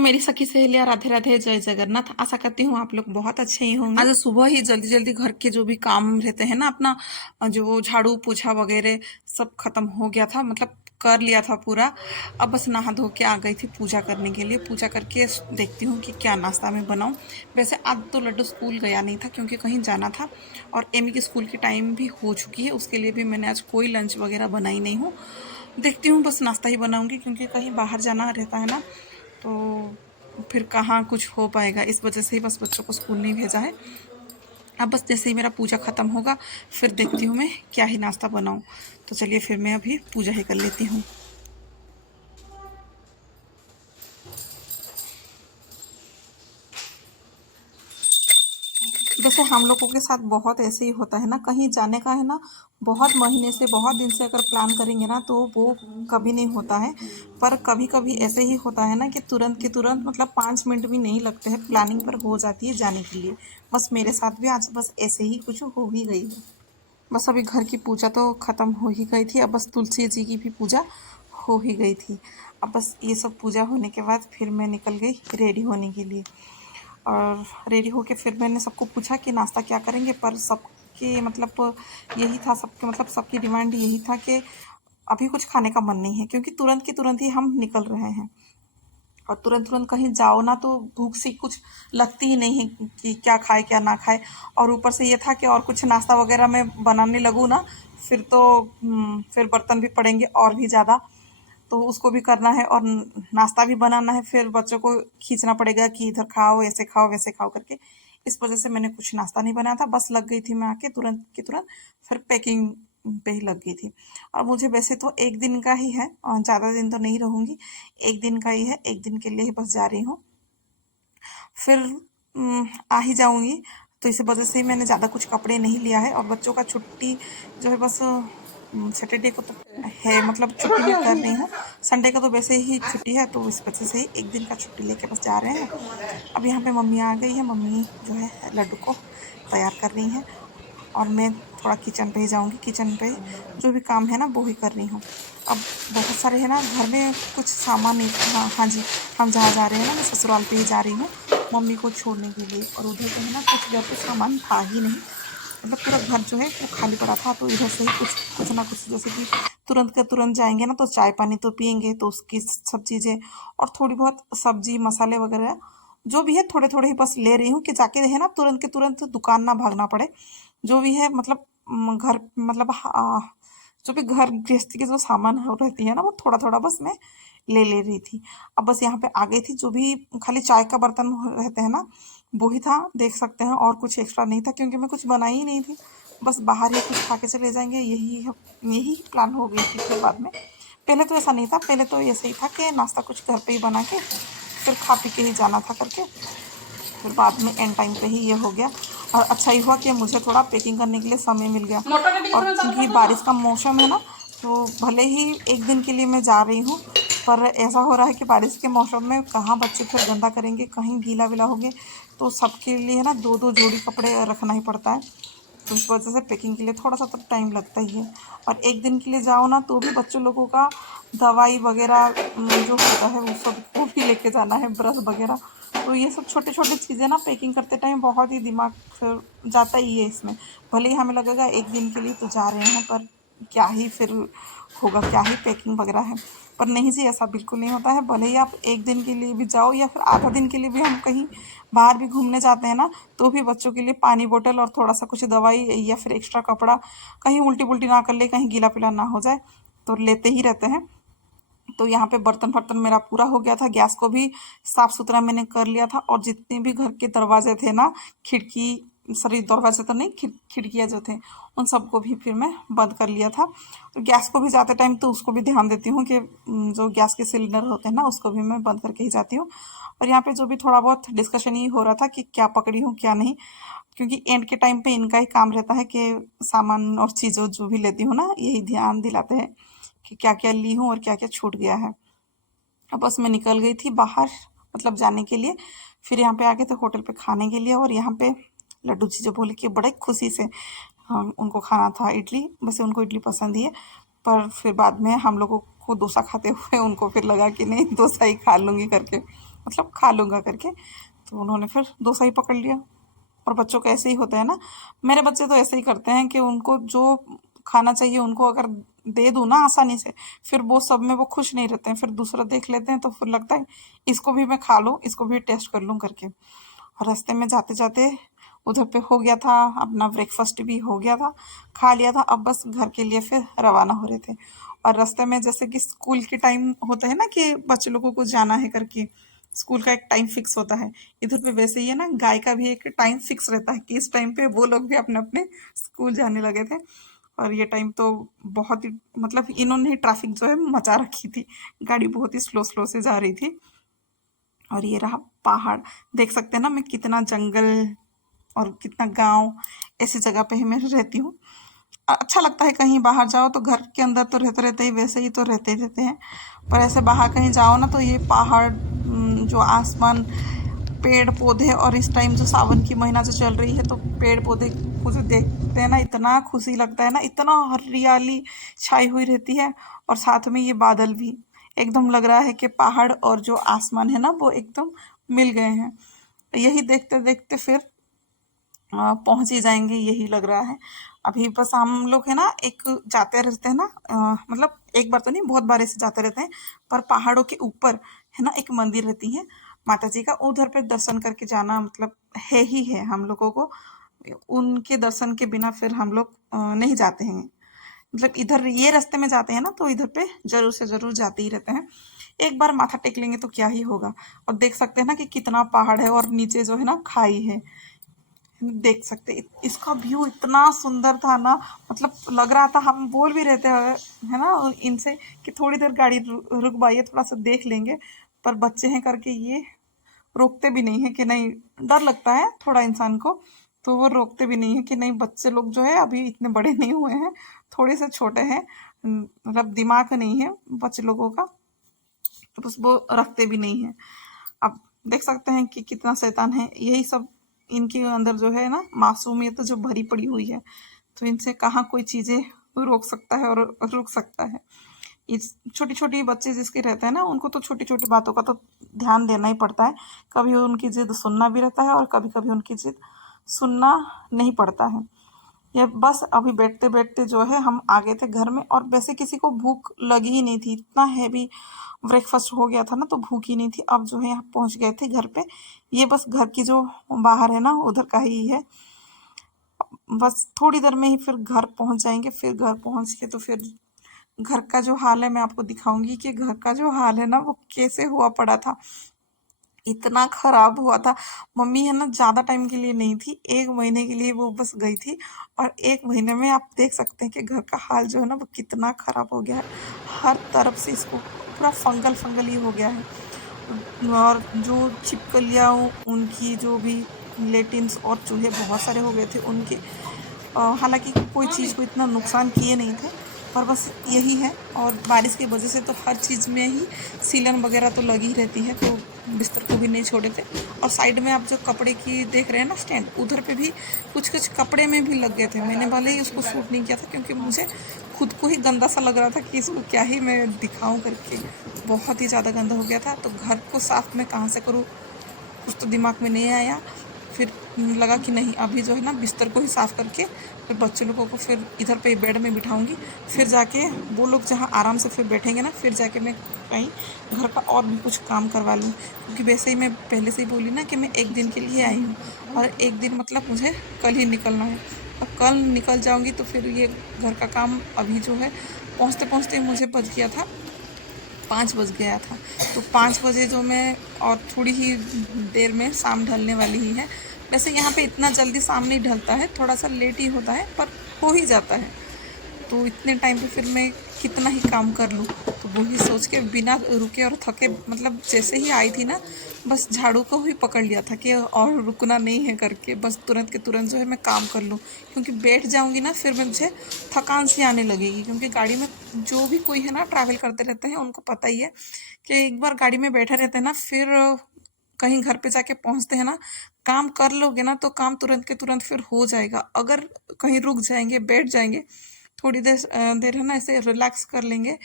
मेरी सखी सहेलियां, राधे राधे, जय जगन्नाथ। आशा करती हूँ आप लोग बहुत अच्छे ही होंगे। आज सुबह ही जल्दी जल्दी घर के जो भी काम रहते हैं ना, अपना जो झाड़ू पोछा वगैरह सब खत्म हो गया था, मतलब कर लिया था पूरा। अब बस नहा धो के आ गई थी पूजा करने के लिए। पूजा करके देखती हूँ कि क्या नाश्ता में बनाऊँ। वैसे आज तो लड्डू स्कूल गया नहीं था क्योंकि कहीं जाना था, और एमी की स्कूल की टाइम भी हो चुकी है, उसके लिए भी मैंने आज कोई लंच वगैरह बनाई नहीं हूँ। देखती हूँ बस नाश्ता ही बनाऊंगी क्योंकि कहीं बाहर जाना रहता है ना, तो फिर कहाँ कुछ हो पाएगा। इस वजह से ही बस बच्चों को स्कूल नहीं भेजा है। अब बस जैसे ही मेरा पूजा खत्म होगा फिर देखती हूँ मैं क्या ही नाश्ता बनाऊँ। तो चलिए फिर मैं अभी पूजा ही कर लेती हूँ। जैसे हम लोगों के साथ बहुत ऐसे ही होता है ना, कहीं जाने का है ना, बहुत महीने से बहुत दिन से अगर प्लान करेंगे ना तो वो कभी नहीं होता है। पर कभी कभी ऐसे ही होता है ना कि तुरंत के तुरंत, मतलब 5 मिनट भी नहीं लगते हैं, प्लानिंग पर हो जाती है जाने के लिए। बस मेरे साथ भी आज बस ऐसे ही कुछ हो ही गई है। बस अभी घर की पूजा तो ख़त्म हो ही गई थी, अब बस तुलसी जी की भी पूजा हो ही गई थी। अब बस ये सब पूजा होने के बाद फिर मैं निकल गई रेडी होने के लिए। और रेडी होके फिर मैंने सबको पूछा कि नाश्ता क्या करेंगे, पर सबके मतलब यही था, सबके मतलब सबकी डिमांड यही था कि अभी कुछ खाने का मन नहीं है क्योंकि तुरंत के तुरंत ही हम निकल रहे हैं। और तुरंत तुरंत कहीं जाओ ना तो भूख सी कुछ लगती ही नहीं है कि क्या खाए क्या ना खाए। और ऊपर से ये था कि और कुछ नाश्ता वगैरह मैं बनाने लगूँ ना, फिर तो फिर बर्तन भी पड़ेंगे और भी ज़्यादा, तो उसको भी करना है और नाश्ता भी बनाना है, फिर बच्चों को खींचना पड़ेगा कि इधर खाओ, ऐसे खाओ, वैसे खाओ करके। इस वजह से मैंने कुछ नाश्ता नहीं बनाया था, बस लग गई थी मैं आके तुरंत की तुरंत फिर पैकिंग पे ही लग गई थी। और मुझे वैसे तो एक दिन का ही है, ज़्यादा दिन तो नहीं रहूँगी, एक दिन का ही है, एक दिन के लिए ही बस जा रही हूँ, फिर आ ही जाऊँगी। तो इसी वजह से मैंने ज़्यादा कुछ कपड़े नहीं लिया है। और बच्चों का छुट्टी जो है बस सैटरडे को तो है, मतलब छुट्टी मैं कर रही हूँ। संडे का तो वैसे ही छुट्टी है, तो इस वजह से ही एक दिन का छुट्टी लेके बस जा रहे हैं। अब यहाँ पे मम्मी आ गई है, मम्मी जो है लड्डू को तैयार कर रही हैं, और मैं थोड़ा किचन पे ही जाऊँगी। किचन पे जो भी काम है ना वो ही कर रही हूँ। अब बहुत सारे है ना घर में कुछ सामान नहीं। हाँ हाँ जी, हम जहाँ जा रहे हैं ना, मैं ससुराल पे ही जा रही हूँ मम्मी को छोड़ने के लिए। और उधर पे है ना कुछ घर पे सामान था ही नहीं, मतलब पूरा घर जो है वो खाली पड़ा था। तो इधर से ही कुछ कुछ ना कुछ, जैसे कि तुरंत के तुरंत जाएंगे ना तो चाय पानी तो पियेंगे, तो उसकी सब चीज़ें और थोड़ी बहुत सब्जी मसाले वगैरह जो भी है थोड़े थोड़े ही बस ले रही हूँ कि जाके है ना तुरंत के तुरंत दुकान ना भागना पड़े। जो भी है मतलब घर मतलब जो भी घर गृहस्थी के जो सामान रहती है ना वो थोड़ा थोड़ा बस मैं ले रही थी। अब बस यहाँ पे आ गई थी, जो भी खाली चाय का बर्तन रहते हैं ना वो ही था, देख सकते हैं, और कुछ एक्स्ट्रा नहीं था क्योंकि मैं कुछ बनाई ही नहीं थी। बस बाहर ही कुछ खा के चले जाएंगे, यही प्लान हो गई थी। फिर बाद में पहले तो ऐसा नहीं था, पहले तो ऐसे ही था कि नाश्ता कुछ घर पे ही बना के फिर खा पी के ही जाना था करके। फिर बाद में एंड टाइम पे ही ये हो गया। और अच्छा ही हुआ कि मुझे थोड़ा पैकिंग करने के लिए समय मिल गया। और क्योंकि बारिश का मौसम है ना, तो भले ही एक दिन के लिए मैं जा रही हूँ, पर ऐसा हो रहा है कि बारिश के मौसम में कहाँ बच्चे फिर गंदा करेंगे, कहीं गीला विला होंगे, तो सबके लिए है ना दो दो जोड़ी कपड़े रखना ही पड़ता है। तो इस वजह से पैकिंग के लिए थोड़ा सा तो टाइम लगता ही है। और एक दिन के लिए जाओ ना तो भी बच्चों लोगों का दवाई वगैरह जो होता है वो सब वो भी लेके जाना है, ब्रश वगैरह। तो ये सब छोटे छोटे चीज़ें ना पैकिंग करते टाइम बहुत ही दिमाग फिर जाता ही है इसमें। भले ही हमें लगेगा एक दिन के लिए तो जा रहे हैं, पर क्या ही फिर होगा, क्या ही पैकिंग वगैरह है। पर नहीं जी, ऐसा बिल्कुल नहीं होता है। भले ही आप एक दिन के लिए भी जाओ या फिर आधा दिन के लिए भी हम कहीं बाहर भी घूमने जाते हैं ना, तो भी बच्चों के लिए पानी बोतल और थोड़ा सा कुछ दवाई या फिर एक्स्ट्रा कपड़ा, कहीं उल्टी पुल्टी ना कर ले, कहीं गीला पिला ना हो जाए, तो लेते ही रहते हैं। तो यहाँ पे बर्तन वर्तन मेरा पूरा हो गया था, गैस को भी साफ सुथरा मैंने कर लिया था, और जितने भी घर के दरवाजे थे ना, खिड़की, सॉरी दरवाजे तो नहीं, खिड़कियाँ जो थे उन सबको भी फिर मैं बंद कर लिया था। तो गैस को भी जाते टाइम तो उसको भी ध्यान देती हूँ कि जो गैस के सिलेंडर होते हैं ना उसको भी मैं बंद करके ही जाती हूँ। और यहाँ पे जो भी थोड़ा बहुत डिस्कशन ही हो रहा था कि क्या पकड़ी हूँ क्या नहीं, क्योंकि एंड के टाइम पे इनका ही काम रहता है कि सामान और चीज़ों जो भी लेती हूँ ना यही ध्यान दिलाते हैं कि क्या क्या ली हूँ और क्या क्या छूट गया है। अब बस मैं निकल गई थी बाहर, मतलब जाने के लिए। फिर यहाँ पे आ गए थे होटल पे खाने के लिए, और यहाँ पे लड्डू जी जो बोले कि बड़े खुशी से उनको खाना था इडली, वैसे उनको इडली पसंद ही है। पर फिर बाद में हम लोगों को डोसा खाते हुए उनको फिर लगा कि नहीं डोसा ही खा लूँगी करके, मतलब खा लूँगा करके। तो उन्होंने फिर डोसा ही पकड़ लिया। और बच्चों का ऐसे ही होता है ना, मेरे बच्चे तो ऐसे ही करते हैं कि उनको जो खाना चाहिए उनको अगर दे दूँ ना आसानी से, फिर वो सब में वो खुश नहीं रहते हैं, फिर दूसरा देख लेते हैं तो फिर लगता है इसको भी मैं खा लूँ, इसको भी टेस्ट कर लूँ करके। और रास्ते में जाते जाते उधर पे हो गया था, अपना ब्रेकफास्ट भी हो गया था, खा लिया था, अब बस घर के लिए फिर रवाना हो रहे थे। और रास्ते में जैसे कि स्कूल के टाइम होता है ना कि बच्चे लोगों को जाना है करके, स्कूल का एक टाइम फिक्स होता है, इधर पे वैसे ही है ना, गाय का भी एक टाइम फिक्स रहता है कि इस टाइम पे वो लोग भी अपने अपने स्कूल जाने लगे थे। और ये टाइम तो बहुत ही मतलब इन्होंने ही ट्रैफिक जो है मचा रखी थी, गाड़ी बहुत ही स्लो स्लो से जा रही थी। और ये रहा पहाड़, देख सकते हैं ना मैं कितना जंगल और कितना गांव ऐसी जगह पे ही मैं रहती हूँ। अच्छा लगता है कहीं बाहर जाओ तो, घर के अंदर तो रहते रहते ही वैसे ही तो रहते ही रहते हैं, पर ऐसे बाहर कहीं जाओ ना तो ये पहाड़, जो आसमान, पेड़ पौधे, और इस टाइम जो सावन की महीना जो चल रही है तो पेड़ पौधे को जो देखते हैं ना इतना खुशी लगता है ना, इतना हरियाली छाई हुई रहती है। और साथ में ये बादल भी, एकदम लग रहा है कि पहाड़ और जो आसमान है ना वो एकदम मिल गए हैं। यही देखते देखते फिर पहुंच ही जाएंगे, यही लग रहा है। अभी बस हम लोग है ना एक जाते रहते हैं ना, मतलब एक बार तो नहीं बहुत बार ऐसे जाते रहते हैं, पर पहाड़ों के ऊपर है ना एक मंदिर रहती है माता जी का, उधर पे दर्शन करके जाना मतलब है ही है हम लोगों को। उनके दर्शन के बिना फिर हम लोग नहीं जाते हैं, मतलब इधर ये रास्ते में जाते हैं ना तो इधर पे जरूर से जरूर जाते ही रहते हैं। एक बार माथा टेक लेंगे तो क्या ही होगा। और देख सकते हैं ना कि कितना पहाड़ है और नीचे जो है ना खाई है, देख सकते इसका व्यू इतना सुंदर था ना, मतलब लग रहा था, हम बोल भी रहते हैं है ना इनसे कि थोड़ी देर गाड़ी रुकवाइए, थोड़ा सा देख लेंगे, पर बच्चे हैं करके ये रोकते भी नहीं है कि नहीं, डर लगता है थोड़ा इंसान को, तो वो रोकते भी नहीं है कि नहीं, बच्चे लोग जो है अभी इतने बड़े नहीं हुए हैं, थोड़े से छोटे हैं, मतलब दिमाग नहीं है बच्चे लोगों का, तो बस वो रखते भी नहीं है। अब देख सकते हैं कि कितना शैतान है, यही सब इनके अंदर जो है ना मासूमियत जो भरी पड़ी हुई है, तो इनसे कहाँ कोई चीज़ें रोक सकता है और रुक सकता है। इस छोटी छोटी बच्चे जिसके रहते हैं ना उनको तो छोटी छोटी बातों का तो ध्यान देना ही पड़ता है, कभी उनकी जिद सुनना भी रहता है और कभी कभी उनकी जिद सुनना नहीं पड़ता है। ये बस अभी बैठते बैठते जो है हम आ गए थे घर में, और वैसे किसी को भूख लगी ही नहीं थी, इतना हैवी ब्रेकफास्ट हो गया था ना तो भूख ही नहीं थी। अब जो है यहाँ पहुँच गए थे घर पे, ये बस घर की जो बाहर है ना उधर का ही है, बस थोड़ी देर में ही फिर घर पहुँच जाएंगे। फिर घर पहुँच के तो फिर घर का जो हाल है मैं आपको दिखाऊंगी कि घर का जो हाल है ना वो कैसे हुआ पड़ा था, इतना खराब हुआ था। मम्मी है ना ज़्यादा टाइम के लिए नहीं थी, 1 महीने के लिए वो बस गई थी, और 1 महीने में आप देख सकते हैं कि घर का हाल जो है ना वो कितना खराब हो गया है, हर तरफ से इसको पूरा फंगल फंगल ही हो गया है। और जो छिपकलियाँ उनकी जो भी लेटिन्स और चूहे बहुत सारे हो गए थे उनके, हालांकि कोई चीज़ को इतना नुकसान किए नहीं थे, पर बस यही है। और बारिश की वजह से तो हर चीज़ में ही सीलन वगैरह तो लगी रहती है, तो बिस्तर को भी नहीं छोड़े थे। और साइड में आप जो कपड़े की देख रहे हैं ना स्टैंड, उधर पे भी कुछ कुछ कपड़े में भी लग गए थे, मैंने भले ही उसको सूट नहीं किया था क्योंकि मुझे खुद को ही गंदा सा लग रहा था कि इसको क्या ही मैं दिखाऊं करके, बहुत ही ज़्यादा गंदा हो गया था। तो घर को साफ मैं कहाँ से करूँ, कुछ तो दिमाग में नहीं आया। फिर लगा कि नहीं अभी जो है ना बिस्तर को ही साफ़ करके फिर बच्चे लोगों को फिर इधर पे बेड में बिठाऊंगी, फिर जाके वो लोग जहाँ आराम से फिर बैठेंगे ना, फिर जाके मैं कहीं घर का और भी कुछ काम करवा लूँ, क्योंकि वैसे ही मैं पहले से ही बोली ना कि मैं एक दिन के लिए आई हूँ, और एक दिन मतलब मुझे कल ही निकलना है, और कल निकल जाऊँगी तो फिर ये घर का काम अभी जो है पहुँचते पहुँचते मुझे बच गया था 5 बज गया था। तो 5 बजे जो मैं, और थोड़ी ही देर में शाम ढलने वाली ही है। वैसे यहाँ पे इतना जल्दी शाम नहीं ढलता है, थोड़ा सा लेट ही होता है, पर हो ही जाता है। तो इतने टाइम पे फिर मैं कितना ही काम कर लूँ, तो वही सोच के बिना रुके और थके, मतलब जैसे ही आई थी ना बस झाड़ू को ही पकड़ लिया था कि और रुकना नहीं है करके, बस तुरंत के तुरंत जो है मैं काम कर लूँ, क्योंकि बैठ जाऊँगी ना फिर मुझे थकान सी आने लगेगी, क्योंकि गाड़ी में जो भी कोई है ना ट्रैवल करते रहते हैं उनको पता ही है कि एक बार गाड़ी में बैठे रहते हैं ना, फिर कहीं घर पे जाके पहुंचते हैं ना, काम कर लोगे ना तो काम तुरंत के तुरंत फिर हो जाएगा। अगर कहीं रुक जाएंगे बैठ जाएंगे थोड़ी देर है ना ऐसे रिलैक्स कर लेंगे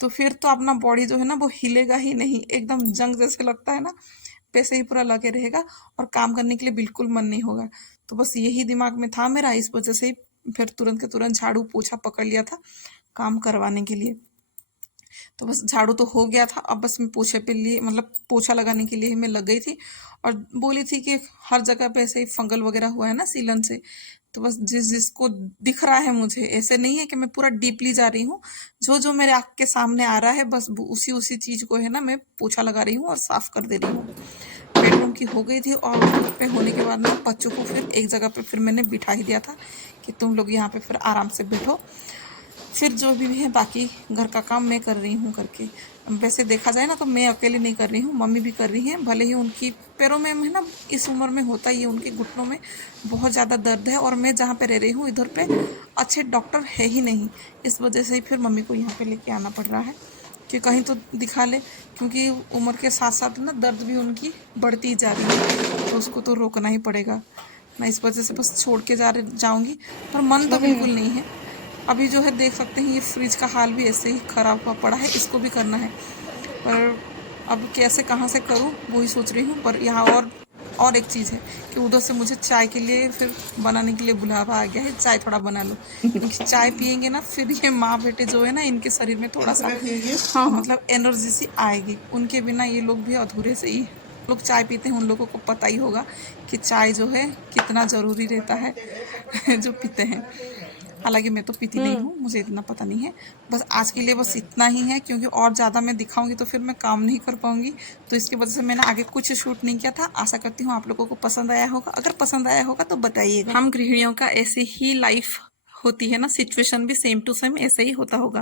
तो फिर तो अपना बॉडी जो है ना वो हिलेगा ही नहीं, एकदम जंग जैसे लगता है ना वैसे ही पूरा लगे रहेगा और काम करने के लिए बिल्कुल मन नहीं होगा। तो बस यही दिमाग में था मेरा, इस वजह से ही फिर तुरंत के तुरंत झाड़ू पोछा पकड़ लिया था काम करवाने के लिए। तो बस झाड़ू तो हो गया था, अब बस मैं पोछे पे लिए मतलब पोछा लगाने के लिए ही मैं लग गई थी और बोली थी कि हर जगह पे ऐसे ही फंगल वगैरह हुआ है ना सीलन से। तो बस जिस जिसको दिख रहा है, मुझे ऐसे नहीं है कि मैं पूरा डीपली जा रही हूँ, जो जो मेरे आँख के सामने आ रहा है बस उसी उसी चीज को है ना मैं पोछा लगा रही हूँ और साफ कर दे रही हूँ। बेडरूम की हो गई थी और उस पे होने के बाद ना बच्चों को फिर एक जगह पे फिर मैंने बिठा ही दिया था कि तुम लोग यहाँ पे फिर आराम से बैठो, फिर जो भी है बाकी घर का काम मैं कर रही हूँ करके। वैसे देखा जाए ना तो मैं अकेले नहीं कर रही हूँ, मम्मी भी कर रही हैं, भले ही उनकी पैरों में है ना इस उम्र में होता ही है, उनके घुटनों में बहुत ज़्यादा दर्द है और मैं जहाँ पे रह रही हूँ इधर पे अच्छे डॉक्टर है ही नहीं, इस वजह से ही फिर मम्मी को यहाँ पे लेके आना पड़ रहा है कि कहीं तो दिखा ले, क्योंकि उम्र के साथ साथ ना दर्द भी उनकी बढ़ती जा रही है तो उसको तो रोकना ही पड़ेगा ना, इस वजह से बस छोड़ के जाऊँगी। पर मन तो बिल्कुल नहीं है। अभी जो है देख सकते हैं ये फ्रिज का हाल भी ऐसे ही ख़राब हुआ पड़ा है, इसको भी करना है पर अब कैसे कहाँ से करूँ वही सोच रही हूँ। पर यहाँ और एक चीज़ है कि उधर से मुझे चाय के लिए फिर बनाने के लिए बुलावा आ गया है, चाय थोड़ा बना लो, क्योंकि चाय पियेंगे ना फिर ये माँ बेटे जो है ना इनके शरीर में थोड़ा सा हाँ मतलब एनर्जी सी आएगी, उनके बिना ये लोग भी अधूरे से ही लोग चाय पीते हैं, उन लोगों को पता ही होगा कि चाय जो है कितना ज़रूरी रहता है जो पीते हैं। हालांकि मैं तो पीती नहीं हूँ, मुझे इतना पता नहीं है। बस आज के लिए बस इतना ही है, क्योंकि और ज़्यादा मैं दिखाऊंगी तो फिर मैं काम नहीं कर पाऊंगी, तो इसकी वजह से मैंने आगे कुछ शूट नहीं किया था। आशा करती हूँ आप लोगों को पसंद आया होगा, अगर पसंद आया होगा तो बताइएगा। हम गृहिणियों का ऐसे ही लाइफ होती है ना, सिचुएशन भी सेम टू सेम ऐसे ही होता होगा।